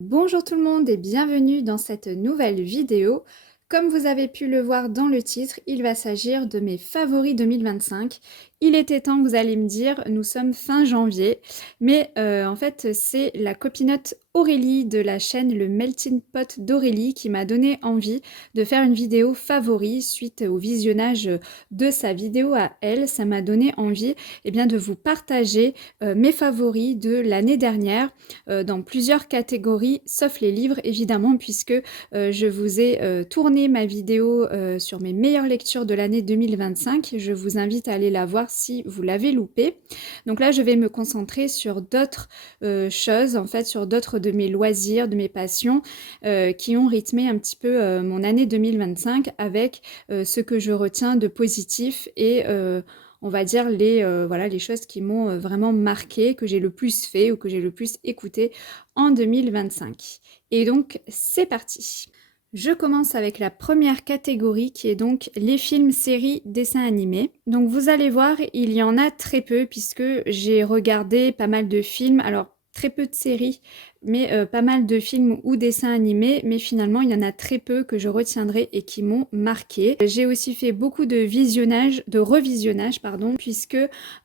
Bonjour tout le monde et bienvenue dans cette nouvelle vidéo. Comme vous avez pu le voir dans le titre, il va s'agir de mes favoris 2025. Il était temps, vous allez me dire, nous sommes fin janvier, mais en fait c'est la copinote Aurélie de la chaîne Le Melting Pot d'Aurélie qui m'a donné envie de faire une vidéo favori suite au visionnage de sa vidéo à elle. Ça m'a donné envie de vous partager mes favoris de l'année dernière dans plusieurs catégories, sauf les livres évidemment, puisque je vous ai tourné ma vidéo sur mes meilleures lectures de l'année 2025. Je vous invite à aller la voir si vous l'avez loupé. Donc là, je vais me concentrer sur d'autres choses, en fait, sur d'autres de mes loisirs, de mes passions, qui ont rythmé un petit peu mon année 2025 avec ce que je retiens de positif et on va dire les choses qui m'ont vraiment marqué, que j'ai le plus fait ou que j'ai le plus écouté en 2025. Et donc, c'est parti. Je commence avec la première catégorie qui est donc les films, séries, dessins animés. Donc vous allez voir, il y en a très peu puisque j'ai regardé pas mal de films, alors très peu de séries, mais pas mal de films ou dessins animés, mais finalement il y en a très peu que je retiendrai et qui m'ont marqué. J'ai aussi fait beaucoup de revisionnage, pardon, puisque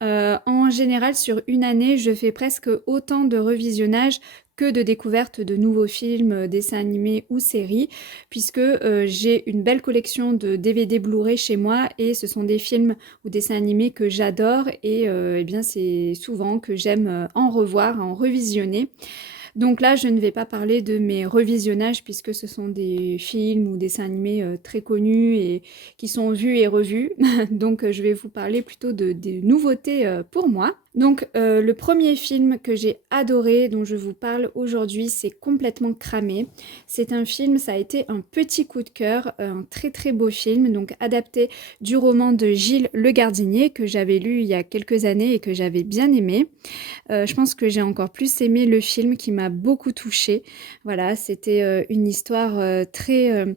en général sur une année je fais presque autant de revisionnage que de découverte de nouveaux films, dessins animés ou séries, puisque j'ai une belle collection de DVD Blu-ray chez moi et ce sont des films ou dessins animés que j'adore et c'est souvent que j'aime en revoir, en revisionner. Donc là, je ne vais pas parler de mes revisionnages puisque ce sont des films ou dessins animés très connus et qui sont vus et revus. Donc je vais vous parler plutôt des nouveautés pour moi. Donc le premier film que j'ai adoré, dont je vous parle aujourd'hui, c'est Complètement cramé. C'est un film, ça a été un petit coup de cœur, un très très beau film, donc adapté du roman de Gilles Le Gardinier que j'avais lu il y a quelques années et que j'avais bien aimé. Je pense que j'ai encore plus aimé le film qui m'a beaucoup touchée. Voilà, c'était une histoire très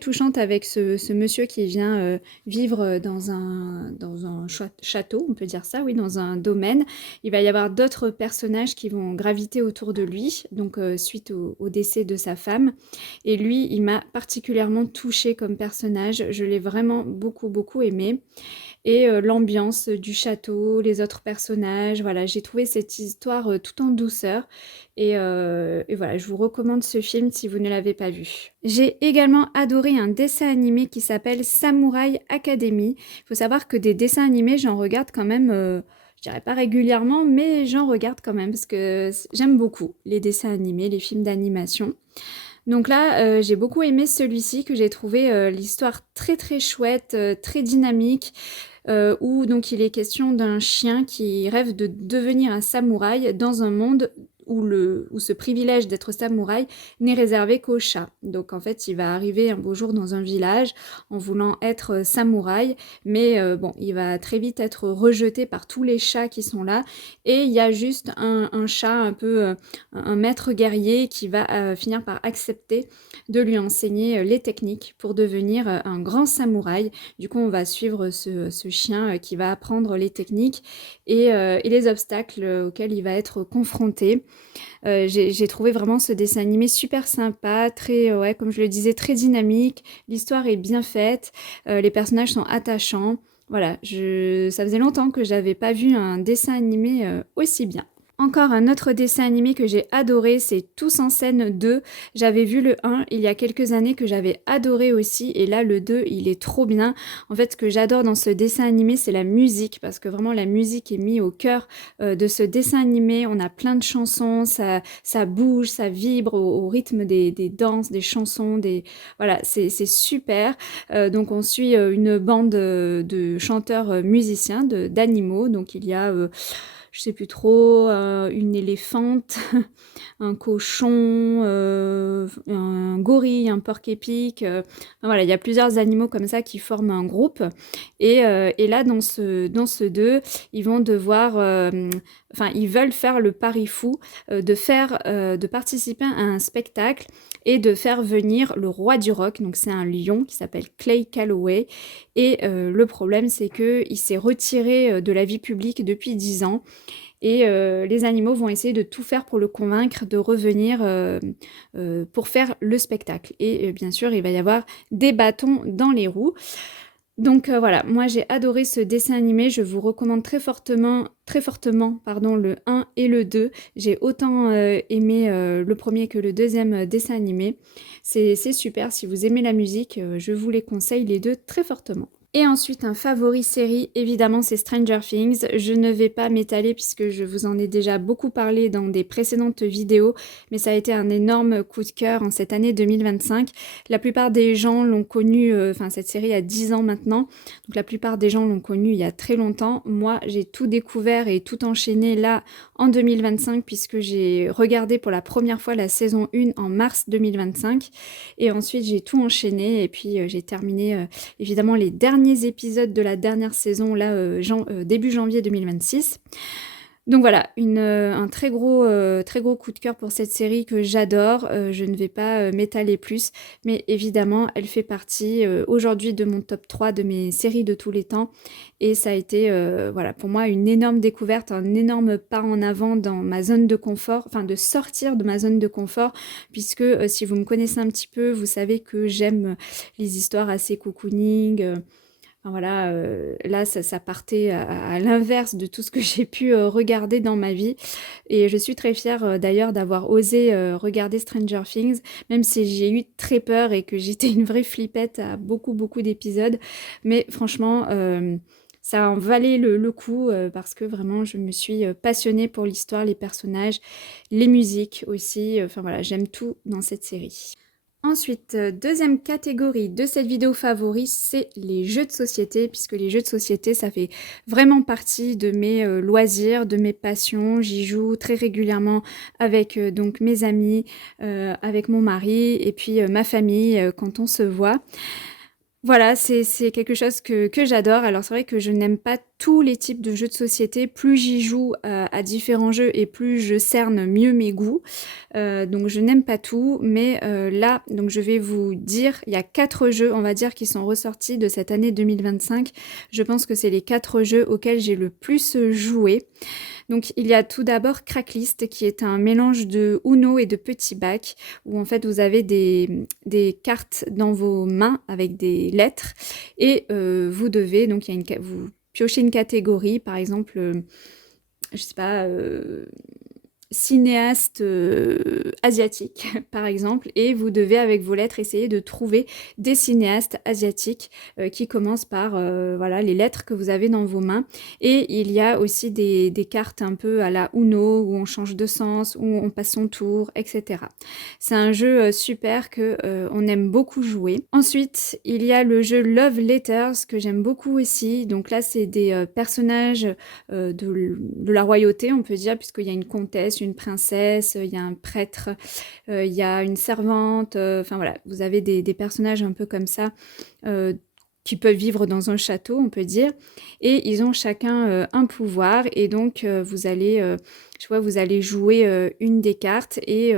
touchante avec ce monsieur qui vient vivre dans un château, on peut dire ça, oui, dans un domaine. Il va y avoir d'autres personnages qui vont graviter autour de lui, donc suite au décès de sa femme. Et lui, il m'a particulièrement touchée comme personnage. Je l'ai vraiment beaucoup aimé et l'ambiance du château, les autres personnages. Voilà, j'ai trouvé cette histoire tout en douceur et voilà, je vous recommande ce film si vous ne l'avez pas vu. J'ai également adoré un dessin animé qui s'appelle Samouraï Academy. Il faut savoir que des dessins animés, j'en regarde quand même, je dirais pas régulièrement, mais j'en regarde quand même parce que j'aime beaucoup les dessins animés, les films d'animation. Donc là, j'ai beaucoup aimé celui-ci que j'ai trouvé l'histoire très chouette, très dynamique, où donc il est question d'un chien qui rêve de devenir un samouraï dans un monde où ce privilège d'être samouraï n'est réservé qu'aux chats. Donc en fait, il va arriver un beau jour dans un village en voulant être samouraï, mais bon, il va très vite être rejeté par tous les chats qui sont là, et il y a juste un chat un peu un maître guerrier qui va finir par accepter de lui enseigner les techniques pour devenir un grand samouraï. Du coup, on va suivre ce chien qui va apprendre les techniques et les obstacles auxquels il va être confronté. J'ai trouvé vraiment ce dessin animé super sympa, très, ouais, comme je le disais, très dynamique. L'histoire est bien faite, les personnages sont attachants. Voilà, ça faisait longtemps que j'avais pas vu un dessin animé aussi bien. Encore un autre dessin animé que j'ai adoré, c'est Tous en scène 2. J'avais vu le 1 il y a quelques années que j'avais adoré aussi, et là le 2 il est trop bien. En fait, ce que j'adore dans ce dessin animé, c'est la musique, parce que vraiment la musique est mise au cœur de ce dessin animé. On a plein de chansons, ça bouge, ça vibre au rythme des danses, des chansons, voilà, c'est super. Donc on suit une bande de chanteurs musiciens, d'animaux. Donc il y a je sais plus trop, une éléphante, un cochon, un gorille, un porc-épic. Voilà, il y a plusieurs animaux comme ça qui forment un groupe. Et là, dans ce 2, ils vont devoir, ils veulent faire le pari fou de participer à un spectacle et de faire venir le roi du rock. Donc c'est un lion qui s'appelle Clay Calloway. Et le problème, c'est qu'il s'est retiré de la vie publique depuis 10 ans. et les animaux vont essayer de tout faire pour le convaincre de revenir pour faire le spectacle. Et bien sûr, il va y avoir des bâtons dans les roues. Donc voilà, moi j'ai adoré ce dessin animé, je vous recommande très fortement pardon, le 1 et le 2. J'ai autant aimé le premier que le deuxième dessin animé. C'est super, si vous aimez la musique, je vous les conseille les deux très fortement. Et ensuite, un favori série, évidemment, c'est Stranger Things. Je ne vais pas m'étaler puisque je vous en ai déjà beaucoup parlé dans des précédentes vidéos, mais ça a été un énorme coup de cœur en cette année 2025. La plupart des gens l'ont connu, cette série a 10 ans maintenant, donc la plupart des gens l'ont connue il y a très longtemps. Moi, j'ai tout découvert et tout enchaîné là en 2025 puisque j'ai regardé pour la première fois la saison 1 en mars 2025 et ensuite j'ai tout enchaîné et puis j'ai terminé évidemment les derniers épisodes de la dernière saison là début janvier 2026. Donc voilà, un très gros coup de cœur pour cette série que j'adore. Je ne vais pas m'étaler plus, mais évidemment, elle fait partie aujourd'hui de mon top 3 de mes séries de tous les temps. Et ça a été, voilà, pour moi, une énorme découverte, un énorme pas en avant dans ma zone de confort, enfin de sortir de ma zone de confort, puisque si vous me connaissez un petit peu, vous savez que j'aime les histoires assez cocooning. Enfin, voilà, là, ça partait à l'inverse de tout ce que j'ai pu regarder dans ma vie. Et je suis très fière d'ailleurs d'avoir osé regarder Stranger Things, même si j'ai eu très peur et que j'étais une vraie flippette à beaucoup, beaucoup d'épisodes. Mais franchement, ça en valait le coup parce que vraiment, je me suis passionnée pour l'histoire, les personnages, les musiques aussi. Enfin voilà, j'aime tout dans cette série. Ensuite, deuxième catégorie de cette vidéo favori, c'est les jeux de société, puisque les jeux de société, ça fait vraiment partie de mes loisirs, de mes passions. J'y joue très régulièrement avec donc mes amis, avec mon mari et puis ma famille quand on se voit. Voilà, c'est quelque chose que j'adore. Alors c'est vrai que je n'aime pas tous les types de jeux de société. Plus j'y joue à différents jeux et plus je cerne mieux mes goûts. Donc je n'aime pas tout, mais là, donc je vais vous dire, il y a 4 jeux, on va dire, qui sont ressortis de cette année 2025. Je pense que c'est les 4 jeux auxquels j'ai le plus joué. Donc il y a tout d'abord Cracklist qui est un mélange de Uno et de Petit Bac où en fait vous avez des cartes dans vos mains avec des lettres et vous devez, donc vous piochez une catégorie, par exemple, je sais pas, cinéaste asiatique, par exemple, et vous devez, avec vos lettres, essayer de trouver des cinéastes asiatiques qui commencent par voilà, les lettres que vous avez dans vos mains. Et il y a aussi des cartes un peu à la Uno, où on change de sens, où on passe son tour, etc. C'est un jeu super que on aime beaucoup jouer. Ensuite, il y a le jeu Love Letters, que j'aime beaucoup aussi. Donc là, c'est des personnages de la royauté, on peut dire, puisqu'il y a une comtesse, une princesse, il y a un prêtre, il y a une servante, enfin voilà, vous avez des personnages un peu comme ça qui peuvent vivre dans un château, on peut dire, et ils ont chacun un pouvoir, et donc vous allez jouer une des cartes, et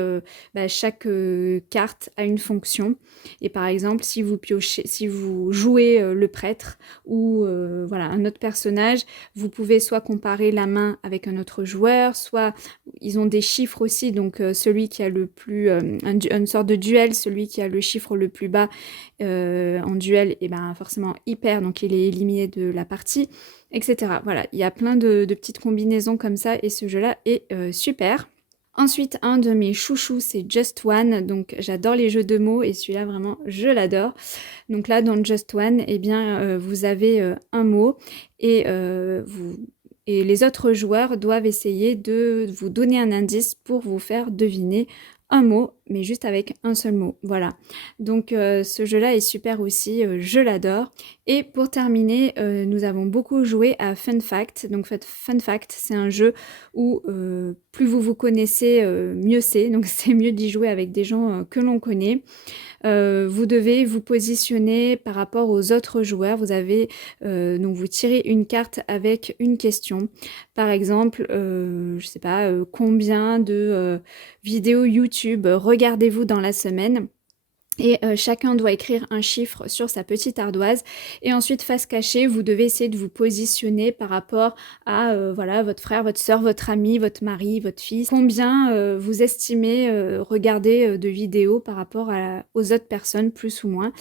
chaque carte a une fonction. Et par exemple, si vous jouez le prêtre ou voilà un autre personnage, vous pouvez soit comparer la main avec un autre joueur, soit ils ont des chiffres aussi, donc celui qui a le plus une sorte de duel, celui qui a le chiffre le plus bas en duel, et ben forcément il perd, donc il est éliminé de la partie, etc. Voilà, il y a plein de petites combinaisons comme ça et ce jeu-là est super. Ensuite, un de mes chouchous, c'est Just One. Donc, j'adore les jeux de mots et celui-là, vraiment, je l'adore. Donc là, dans Just One, eh bien, vous avez un mot et, et les autres joueurs doivent essayer de vous donner un indice pour vous faire deviner un mot, mais juste avec un seul mot. Voilà. Donc, ce jeu-là est super aussi. Je l'adore. Et pour terminer, nous avons beaucoup joué à Fun Fact. Donc Fun Fact, c'est un jeu où plus vous vous connaissez, mieux c'est. Donc c'est mieux d'y jouer avec des gens que l'on connaît. Vous devez vous positionner par rapport aux autres joueurs. Vous avez donc vous tirez une carte avec une question. Par exemple, je sais pas, combien de vidéos YouTube regardez-vous dans la semaine? Et chacun doit écrire un chiffre sur sa petite ardoise et ensuite face cachée, vous devez essayer de vous positionner par rapport à voilà, votre frère, votre sœur, votre ami, votre mari, votre fils. Combien vous estimez regarder de vidéos par rapport aux autres personnes, plus ou moins.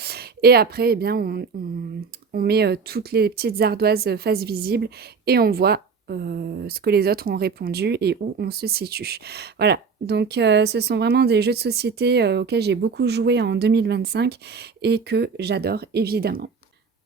Et après, eh bien, on met toutes les petites ardoises face visible et on voit ce que les autres ont répondu et où on se situe. Voilà, donc ce sont vraiment des jeux de société auxquels j'ai beaucoup joué en 2025 et que j'adore évidemment.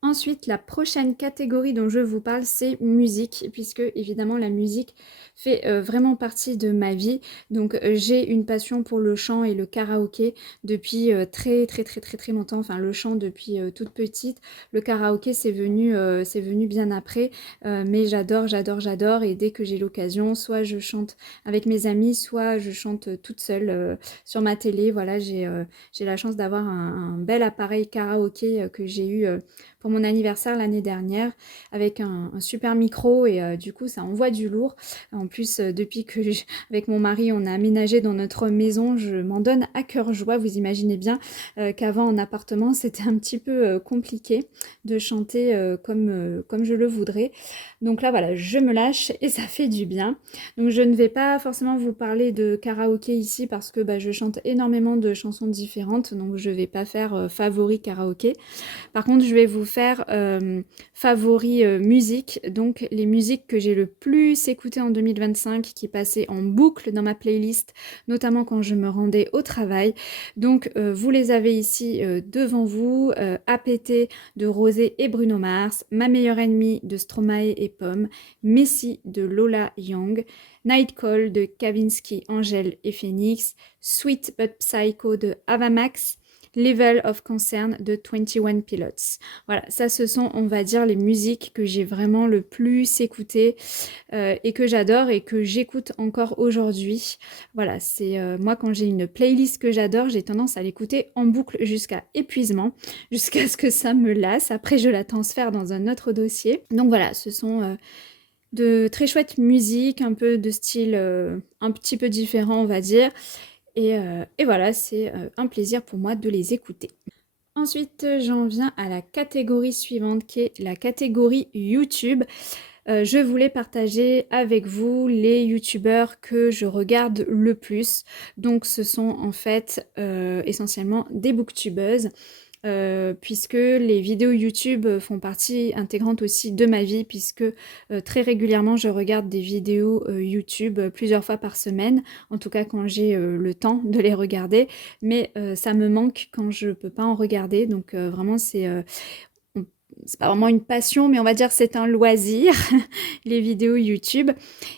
Ensuite, la prochaine catégorie dont je vous parle, c'est musique, puisque évidemment la musique fait vraiment partie de ma vie. Donc j'ai une passion pour le chant et le karaoké depuis très très très très très longtemps. Enfin le chant depuis toute petite. Le karaoké c'est venu bien après, mais j'adore j'adore j'adore et dès que j'ai l'occasion, soit je chante avec mes amis, soit je chante toute seule sur ma télé. Voilà, j'ai la chance d'avoir un bel appareil karaoké que j'ai eu pour mon anniversaire l'année dernière avec un super micro et du coup ça envoie du lourd. En plus depuis que avec mon mari on a aménagé dans notre maison, je m'en donne à cœur joie. Vous imaginez bien qu'avant en appartement c'était un petit peu compliqué de chanter comme je le voudrais. Donc là voilà, je me lâche et ça fait du bien. Donc je ne vais pas forcément vous parler de karaoké ici parce que je chante énormément de chansons différentes, donc je ne vais pas faire favori karaoké. Par contre, je vais vous faire favoris musique, donc les musiques que j'ai le plus écoutées en 2025 qui passaient en boucle dans ma playlist, notamment quand je me rendais au travail. Donc vous les avez ici devant vous, APT de Rosé et Bruno Mars, Ma meilleure ennemie de Stromae et Pomme, Messi de Lola Young, Night Call de Kavinsky, Angèle et Phoenix, Sweet But Psycho de Avamax, Level of Concern de 21 Pilots. Voilà, ça ce sont, on va dire, les musiques que j'ai vraiment le plus écoutées et que j'adore et que j'écoute encore aujourd'hui. Voilà, c'est moi quand j'ai une playlist que j'adore, j'ai tendance à l'écouter en boucle jusqu'à épuisement, jusqu'à ce que ça me lasse. Après, je la transfère dans un autre dossier. Donc voilà, ce sont de très chouettes musiques, un peu de style un petit peu différent, on va dire. Et voilà, c'est un plaisir pour moi de les écouter. Ensuite, j'en viens à la catégorie suivante qui est la catégorie YouTube. Je voulais partager avec vous les youtubeurs que je regarde le plus. Donc ce sont en fait essentiellement des booktubeuses. Puisque les vidéos YouTube font partie intégrante aussi de ma vie, puisque très régulièrement je regarde des vidéos YouTube plusieurs fois par semaine, en tout cas quand j'ai le temps de les regarder, mais ça me manque quand je peux pas en regarder, donc vraiment c'est pas vraiment une passion, mais on va dire c'est un loisir, les vidéos YouTube.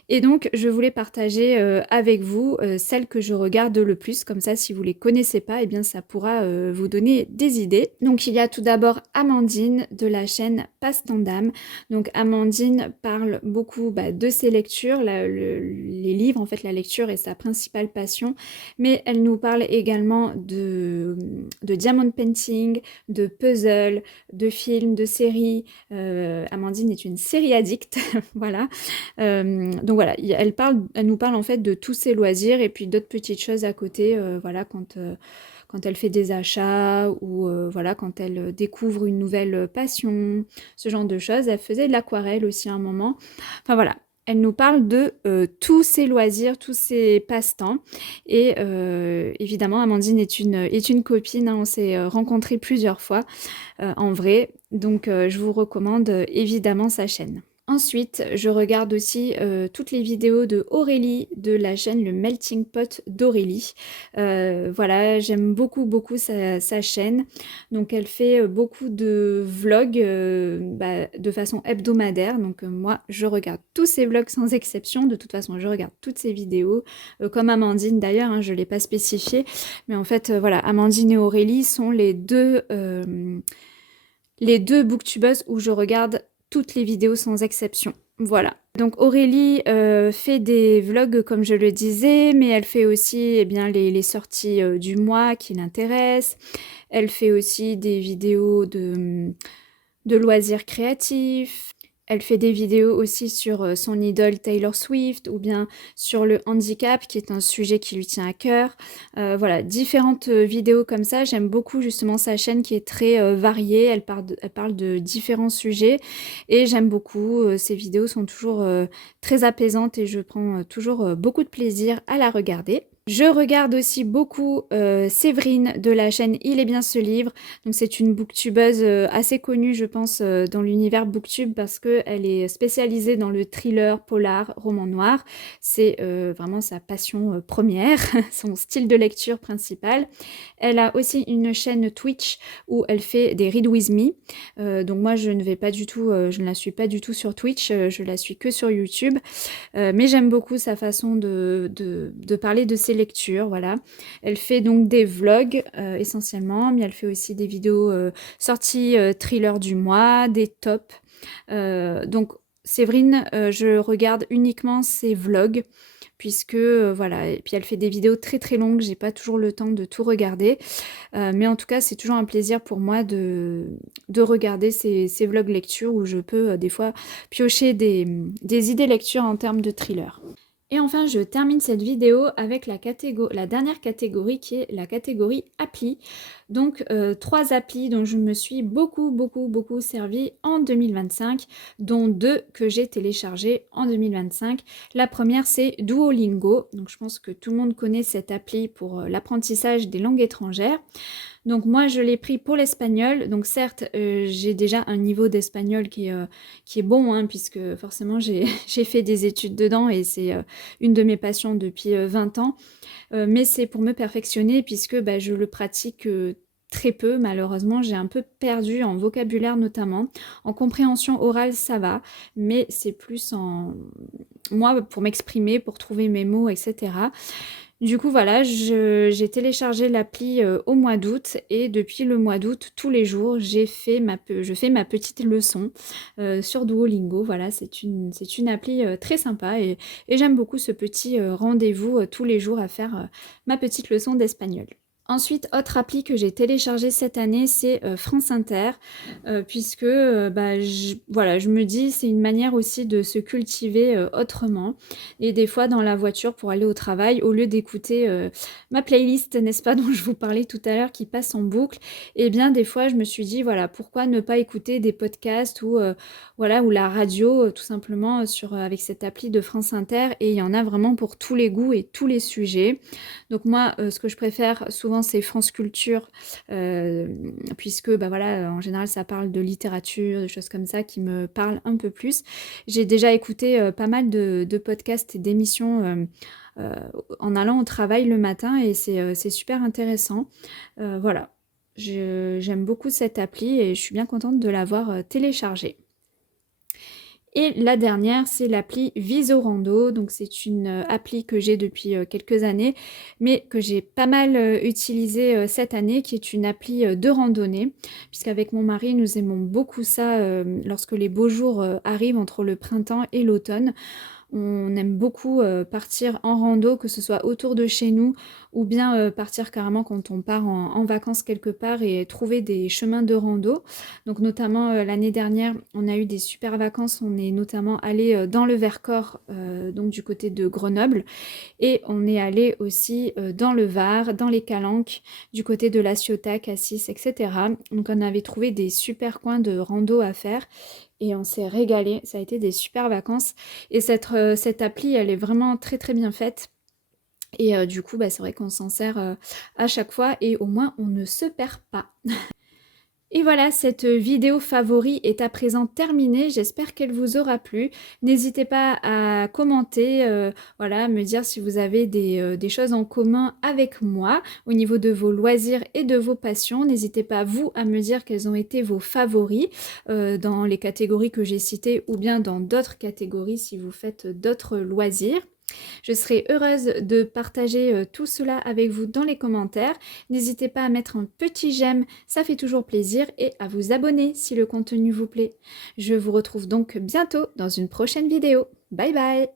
Et donc, je voulais partager avec vous celles que je regarde le plus. Comme ça, si vous les connaissez pas, eh bien, ça pourra vous donner des idées. Donc, il y a tout d'abord Amandine de la chaîne Passe-temps d'âme. Donc, Amandine parle beaucoup de ses lectures. Les livres, en fait, la lecture est sa principale passion. Mais elle nous parle également de diamond painting, de puzzle, de films, de séries. Amandine est une série addict, voilà. Donc voilà, elle nous parle en fait de tous ses loisirs et puis d'autres petites choses à côté, voilà, quand elle fait des achats ou voilà, quand elle découvre une nouvelle passion, ce genre de choses. Elle faisait de l'aquarelle aussi à un moment. Enfin voilà, elle nous parle de tous ses loisirs, tous ses passe-temps. Et évidemment, Amandine est une copine, hein, on s'est rencontrés plusieurs fois en vrai. Donc je vous recommande évidemment sa chaîne. Ensuite, je regarde aussi toutes les vidéos de Aurélie de la chaîne Le Melting Pot d'Aurélie. Voilà, j'aime beaucoup beaucoup sa chaîne. Donc elle fait beaucoup de vlogs de façon hebdomadaire. Donc moi, je regarde tous ses vlogs sans exception. De toute façon, je regarde toutes ses vidéos. Comme Amandine d'ailleurs, hein, je ne l'ai pas spécifié. Mais en fait, voilà, Amandine et Aurélie sont les deux booktubeuses où je regarde toutes les vidéos sans exception. Voilà. Donc Aurélie fait des vlogs comme je le disais, mais elle fait aussi les sorties du mois qui l'intéressent. Elle fait aussi des vidéos de loisirs créatifs. Elle fait des vidéos aussi sur son idole Taylor Swift ou bien sur le handicap qui est un sujet qui lui tient à cœur. Voilà, différentes vidéos comme ça. J'aime beaucoup justement sa chaîne qui est très variée. Elle parle de différents sujets et j'aime beaucoup. Ses vidéos sont toujours très apaisantes et je prends toujours beaucoup de plaisir à la regarder. Je regarde aussi beaucoup Séverine de la chaîne Il est bien ce livre. Donc c'est une booktubeuse assez connue je pense dans l'univers booktube parce qu'elle est spécialisée dans le thriller, polar, roman noir. C'est vraiment sa passion première, son style de lecture principal. Elle a aussi une chaîne Twitch où elle fait des Read With Me. Donc moi je ne vais pas du tout, je ne la suis pas du tout sur Twitch, je la suis que sur YouTube. Mais j'aime beaucoup sa façon de parler de ses lectures, voilà. Elle fait donc des vlogs essentiellement, mais elle fait aussi des vidéos sorties thriller du mois, des tops. Donc Séverine, je regarde uniquement ses vlogs puisque voilà, et puis elle fait des vidéos très très longues, j'ai pas toujours le temps de tout regarder, mais en tout cas c'est toujours un plaisir pour moi de regarder ces vlogs lecture où je peux des fois piocher des idées lecture en termes de thriller. Et enfin, je termine cette vidéo avec la dernière catégorie qui est la catégorie appli. Donc, 3 applis dont je me suis beaucoup servi en 2025, dont 2 que j'ai téléchargées en 2025. La première, c'est Duolingo. Donc, je pense que tout le monde connaît cette appli pour l'apprentissage des langues étrangères. Donc moi, je l'ai pris pour l'espagnol. Donc certes, j'ai déjà un niveau d'espagnol qui est bon, hein, puisque forcément, j'ai fait des études dedans et c'est une de mes passions depuis 20 ans. Mais c'est pour me perfectionner puisque bah, je le pratique très peu. Malheureusement, j'ai un peu perdu en vocabulaire notamment. En compréhension orale, ça va, mais c'est plus en... moi, pour m'exprimer, pour trouver mes mots, etc. Du coup, voilà, j'ai téléchargé l'appli au mois d'août et depuis le mois d'août, tous les jours, je fais ma petite leçon sur Duolingo. Voilà, c'est une appli très sympa et j'aime beaucoup ce petit rendez-vous tous les jours à faire ma petite leçon d'espagnol. Ensuite, autre appli que j'ai téléchargé cette année, c'est France Inter, puisque bah, voilà, je me dis c'est une manière aussi de se cultiver autrement. Et des fois dans la voiture pour aller au travail, au lieu d'écouter ma playlist, n'est-ce pas, dont je vous parlais tout à l'heure, qui passe en boucle, et bien des fois je me suis dit voilà, pourquoi ne pas écouter des podcasts ou voilà, ou la radio tout simplement avec cette appli de France Inter, et il y en a vraiment pour tous les goûts et tous les sujets. Donc moi, ce que je préfère souvent, c'est France Culture, puisque bah voilà, en général, ça parle de littérature, de choses comme ça qui me parlent un peu plus. J'ai déjà écouté pas mal de podcasts et d'émissions en allant au travail le matin et c'est super intéressant. Voilà, j'aime beaucoup cette appli et je suis bien contente de l'avoir téléchargée. Et la dernière, c'est l'appli Visorando. Donc c'est une appli que j'ai depuis quelques années, mais que j'ai pas mal utilisée cette année, qui est une appli de randonnée, puisqu'avec mon mari, nous aimons beaucoup ça lorsque les beaux jours arrivent entre le printemps et l'automne. On aime beaucoup partir en rando, que ce soit autour de chez nous ou bien partir carrément quand on part en vacances quelque part et trouver des chemins de rando. Donc notamment l'année dernière, on a eu des super vacances. On est notamment allé dans le Vercors, donc du côté de Grenoble. Et on est allé aussi dans le Var, dans les Calanques, du côté de La Ciotat, Cassis, etc. Donc on avait trouvé des super coins de rando à faire. Et on s'est régalé, ça a été des super vacances. Et cette appli, elle est vraiment très très bien faite. Et du coup, bah, c'est vrai qu'on s'en sert à chaque fois et au moins on ne se perd pas. Et voilà, cette vidéo favori est à présent terminée. J'espère qu'elle vous aura plu. N'hésitez pas à commenter, voilà, me dire si vous avez des choses en commun avec moi au niveau de vos loisirs et de vos passions. N'hésitez pas, vous, à me dire quels ont été vos favoris dans les catégories que j'ai citées ou bien dans d'autres catégories si vous faites d'autres loisirs. Je serai heureuse de partager tout cela avec vous dans les commentaires. N'hésitez pas à mettre un petit j'aime, ça fait toujours plaisir, et à vous abonner si le contenu vous plaît. Je vous retrouve donc bientôt dans une prochaine vidéo. Bye bye!